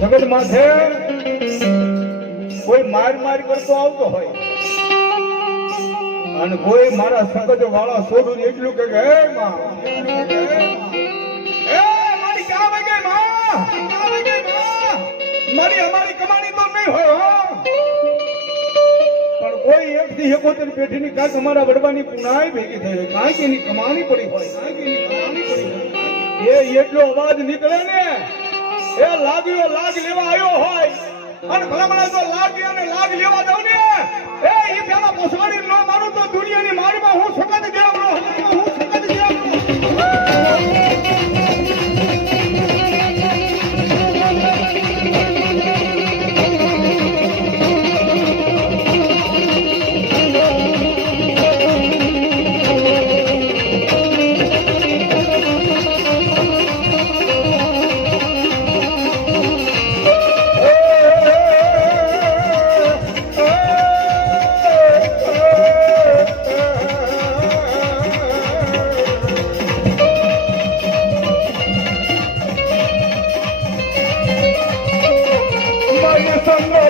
જગત માથે કોઈ માર માર કરતો આવતો હોય. અને કોઈ મારા સગજ વાળા છોડું એટલું કે હે માં એ મારી ક્યાં વગે માં ક્યાં વગે માં? મારી અમારી કમાણી તો નહીં હોય હો. પણ કોઈ એક થી એકોતેર પેઢીની કાંક અમારા વડવાની પુનાય ભેગી થઈ હોય. કાંઈક એની કમાણી પડી હોય કાંઈક એની કમાણી પડી હોય. એ એટલો અવાજ નીકળે ને એ લાગ્યો લાગ લેવા આવ્યો હોય. અને ભલામણા જો લાગ્યો અને લાગ લેવા દઉં ને. મારી સંગો